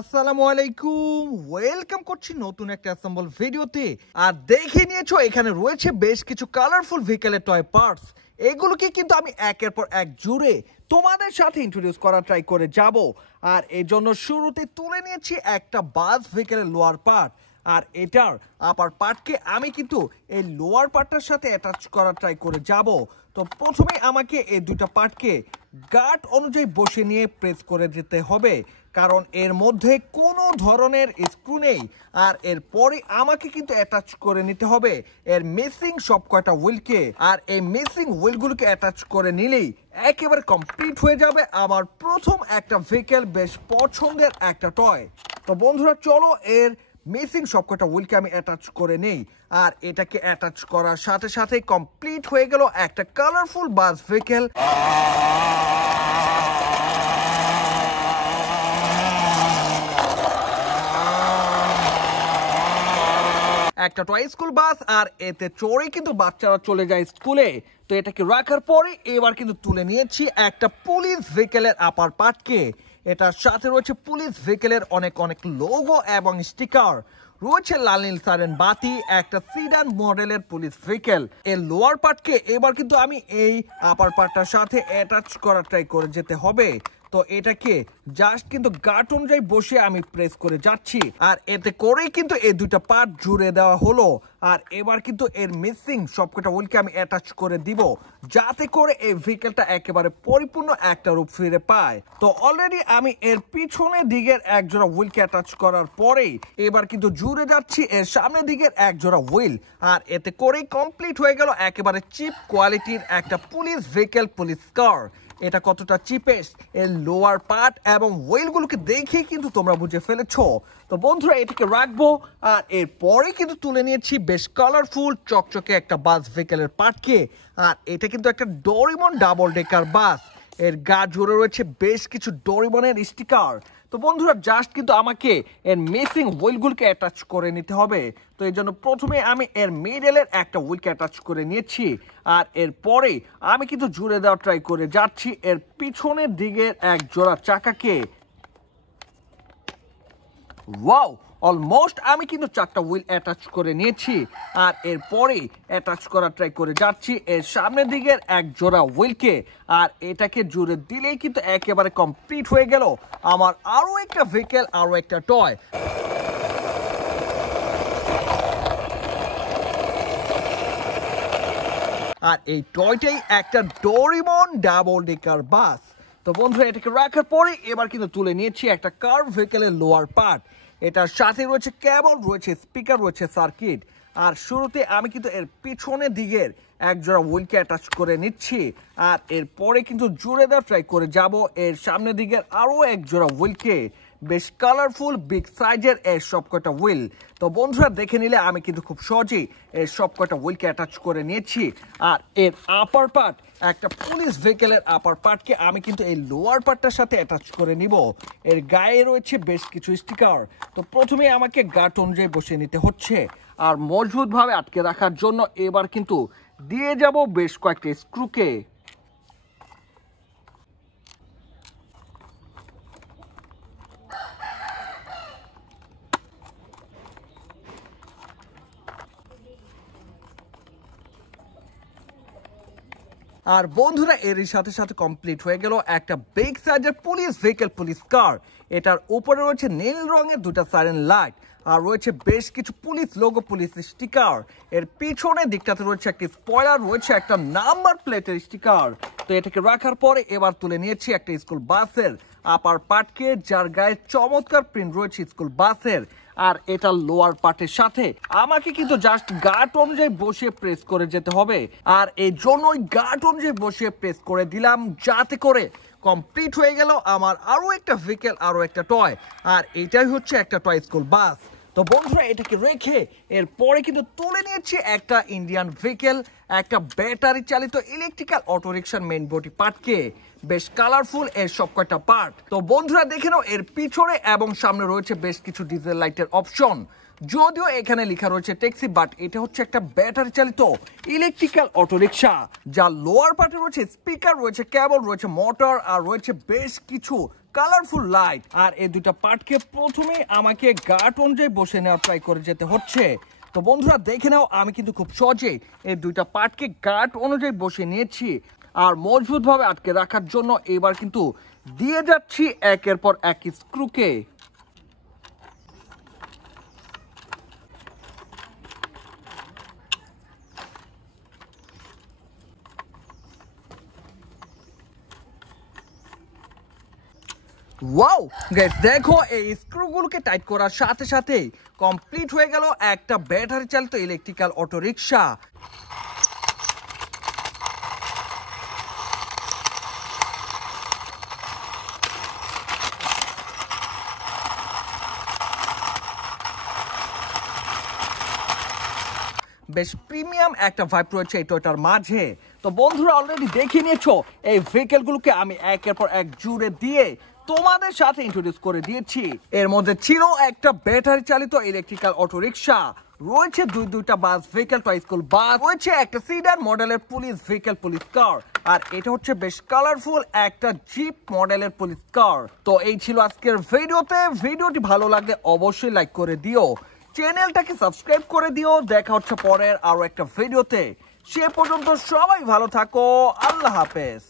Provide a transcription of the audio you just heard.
আসসালামু আলাইকুম, ওয়েলকাম করছি নতুন একটা অ্যাসেম্বল ভিডিওতে। আর দেখে নিয়েছো এখানে রয়েছে বেশ কিছু কালারফুল ভেহিকেলের টয় পার্টস। এগুলোকে কিন্তু আমি একের পর এক জুড়ে তোমাদের সাথে ইন্ট্রোডিউস করার ট্রাই করে যাব। আর এই জন্য শুরুতে তুলে নিয়েছি একটা বাস ভেহিকেলের লোয়ার পার্ট, আর এটার আপার পার্টকে আমি কিন্তু এই লোয়ার পার্টটার সাথে অ্যাটাচ করার ট্রাই করে যাব। তো প্রথমে আমাকে এই দুটো পার্টকে গার্ড অনুযায়ী বসে নিয়ে প্রেস করে যেতে হবে, কারণ এর মধ্যে কোনো ধরনের স্ক্রু নেই। আর এরপরে আমাকে কিন্তু অ্যাটাচ করে নিতে হবে এর মিসিং সব কয়টা হুইলকে। আর এই মিসিং হুইলগুলোকে অ্যাটাচ করে নিলেই একেবারে কমপ্লিট হয়ে যাবে আমার প্রথম একটা ভেহিকেল, বেশ পছন্দের একটা টয়। তো বন্ধুরা চলো এর মিসিং সবকটা হুইলকে আমি অ্যাটাচ করে নেই। আর এটাকে অ্যাটাচ করার সাথে সাথে কমপ্লিট হয়ে গেল একটা কালারফুল বাস ভেহিকেল। একটা টয় স্কুল বাস, আর এতে চড়ে কিন্তু বাচ্চারা চলে যায় স্কুলে। তো এটাকে রাখার পরে এবার কিন্তু তুলে নিয়েছি একটা পুলিশ ভেহিকেলের আপার পার্টকে। এটার সাথে রয়েছে পুলিশ ভেহিকেলের অনেক অনেক লোগো এবং স্টিকার, রয়েছে লাল নীল সাইরেন বাতি, একটা সিডান মডেলের পুলিশ ভেহিকেল। এর লোয়ার পার্টকে এবার কিন্তু আমি এই আপার পার্টটার সাথে অ্যাটাচ করার ট্রাই করে যেতে হবে। তো এটাকে জাস্ট কিন্তু গার্ড অনুযায়ী বসে আমি প্রেস করে যাচ্ছি, আর এতে করেই কিন্তু এই দুইটা পার্ট জুড়ে দেওয়া হলো। আর এবার কিন্তু এর মিসিং সবকটা হুইলকে আমি অ্যাটাচ করে দিব, যাতে করে এই ভেহিকেলটা একেবারে পরিপূর্ণ একটা রূপ ফিরে পায়। তো অলরেডি আমি এর পিছনের দিকের এক জোড়া হুইলকে অ্যাটাচ করার পরেই এবার কিন্তু জুড়ে যাচ্ছি এর সামনের দিকের এক জোড়া হুইল। আর এতে করেই কমপ্লিট হয়ে গেল একেবারে চিপ কোয়ালিটির একটা পুলিশ ভেহিকেল, পুলিশ কার। এটা কতটা চিপেস্ট এর লোয়ার পার্ট এবং হুইলগুলোকে দেখেই কিন্তু তোমরা বুঝে ফেলেছো। তো বন্ধুরা এটাকে রাখবো, আর এরপরে কিন্তু তুলে নিয়েছি বেশ কালারফুল চকচকে একটা বাস ভেহিকেলের পার্টকে। আর এটা কিন্তু একটা ডোরিমন ডাবল ডেকার বাস। এর গা জুড়ে রয়েছে বেশ কিছু ডোরিমনের স্টিকার। তো বন্ধুরা জাস্ট কিন্তু আমাকে এর মিসিং হুইলগুলোকে অ্যাটাচ করে নিতে হবে। তো এই জন্য প্রথমে আমি এর মিডলের একটা হুইলকে অ্যাটাচ করে নিয়েছি, আর এরপরে আমি কিন্তু জুড়ে দেওয়ার ট্রাই করে যাচ্ছি এর পিছনের দিকের এক জোড়া চাকাকে। ওয়াও, অলমোস্ট আমি কিন্তু চারটা হুইল অ্যাটাচ করে নিয়েছি। আর এরপরে অ্যাটাচ করার ট্রাই করে যাচ্ছি এর সামনের দিকের এক জোড়া হুইলকে। আর এটাকে জুড়ে দিলেই কিন্তু একেবারে কমপ্লিট হয়ে গেল আমার আরো একটা ভেহিকেল, আরো একটা টয়। আর এই টয়টাই একটা ডোরিমন ডাবল ডেকার বাস। তো বন্ধুরা এটাকে রাখার পরে এবার কিন্তু তুলে নিয়েছি একটা কার ভেহিকেলের লোয়ার পার্ট। এটার সাথে রয়েছে কেবল, রয়েছে স্পিকার, রয়েছে সার্কিট। আর শুরুতে আমি কিন্তু এর পিছনের দিকের এক জোড়া হুইলকে অ্যাটাচ করে নিচ্ছি, আর এরপরে কিন্তু জুড়ে দেওয়ার ট্রাই করে যাব এর সামনের দিকের আরও এক জোড়া হুইলকে। বেশ কালারফুল বিগ সাইজের এর সবকটা হুইল। তো বন্ধুরা দেখে নিলে আমি কিন্তু খুব সহজেই এর সবকটা হুইলকে অ্যাটাচ করে নিয়েছি। আর এর আপার পার্ট, একটা পুলিশ ভেহিকেলের আপার পার্টকে আমি কিন্তু এই লোয়ার পার্টটার সাথে অ্যাটাচ করে নিব। এর গায়ে রয়েছে বেশ কিছু স্টিকার। তো প্রথমে আমাকে গার্ড অনুযায়ী বসিয়ে নিতে হচ্ছে, আর মজবুতভাবে আটকে রাখার জন্য এবার কিন্তু দিয়ে যাব বেশ কয়েকটা স্ক্রুকে। আর বন্ধুরা এরই সাথে সাথে কমপ্লিট হয়ে গেল একটা বিগ সাইজের পুলিশ ভেহিকেল, পুলিশ কার। এটার উপরে রয়েছে নীল রঙের দুটা সাইরেন লাইট, আর রয়েছে বেশ কিছু পুলিশ লোগো, পুলিশ স্টিকার। এর পিছনের দিকটাতে রয়েছে একটা স্পয়লার, রয়েছে একটা নাম্বার প্লেটের স্টিকার। তো এটাকে রাখার পরে এবার তুলে নিয়েছি একটা স্কুল বাসের আপার পার্টকে, যার গায়ে চমৎকার প্রিন্ট রয়েছে স্কুল বাসের। আর এটা লোয়ার পার্টের সাথে আমাকে কিন্তু জাস্ট গার্ড অনুযায়ী বসে প্রেস করে যেতে হবে। আর এই জন্যই গার্ড অনুযায়ী বসে প্রেস করে দিলাম, যাতে করে কমপ্লিট হয়ে গেল আমার আরো একটা ভেহিকেল, আরো একটা টয়। আর এটাই হচ্ছে একটা টয় স্কুল বাস। তো বন্ধুরা এটাকে রেখে এরপরে কিন্তু তুলে নিয়েছি একটা ইন্ডিয়ান ভেহিকেল, একটা ব্যাটারি চালিত ইলেকট্রিক্যাল অটোরিকশার মেইন বডি পার্টকে। বেশ কালারফুল এর সব কয়টা পার্ট। তো বন্ধুরা দেখে নাও এর পিছনে এবং সামনে রয়েছে বেশ কিছু ডিজেল লাইটের অপশন। যদিও এখানে লেখা রয়েছে ট্যাক্সি, বাট এটা হচ্ছে একটা ব্যাটারি চালিত ইলেকট্রিক্যাল অটোরিকশা, যা লোয়ার পার্টে রয়েছে স্পিকার, রয়েছে কেবল, রয়েছে মোটর, আর রয়েছে বেশ কিছু কালারফুল লাইট। আর এই দুইটা পার্টকে প্রথমে আমাকে গার্ড অনুযায়ী বসে নেওয়ার ট্রাই করে যেতে হচ্ছে। তো বন্ধুরা দেখে নাও, আমি কিন্তু খুব সহজে এই দুইটা পার্টকে গার্ড অনুযায়ী বসে নিয়েছি। আর মজবুতভাবে আটকে রাখার জন্য এবার কিন্তু দিয়ে যাচ্ছি একের পর এক স্ক্রুকে। ওয়াও গাইস, দেখো এই স্ক্রুগুলোকে টাইট করার সাথে সাথে কমপ্লিট হয়ে গেল একটা ব্যাটারি চালিত ইলেকট্রিক্যাল অটো রিক্সা। বেশ প্রিমিয়াম একটা ভাইব রয়েছে এই টয়োটার মাঝে। তো বন্ধুরা অলরেডি দেখে নিয়েছো এই ভেহিকেলগুলোকে আমি একের পর এক জুড়ে দিয়ে তোমাদের সাথে ইন্ট্রোডিউস করে দিয়েছি। এর মধ্যে ছিল একটা ব্যাটারি চালিত ইলেকট্রিক্যাল অটো রিক্সা, রয়েছে দুইটা বাস ভেহিকেল, টয় স্কুল বাস, রয়েছে একটা সিডার মডেলের পুলিশ ভেহিকেল, পুলিশ কার, আর এটা হচ্ছে বেশ কালারফুল একটা জিপ মডেলের পুলিশ কার। তো এই ছিল আজকের ভিডিওটি ভালো লাগলে অবশ্যই লাইক করে দিও, চ্যানেলটাকে সাবস্ক্রাইব করে দিও। দেখা হচ্ছে পরের আরো একটা ভিডিওতে, সে পর্যন্ত সবাই ভালো থাকো, আল্লাহ হাফেজ।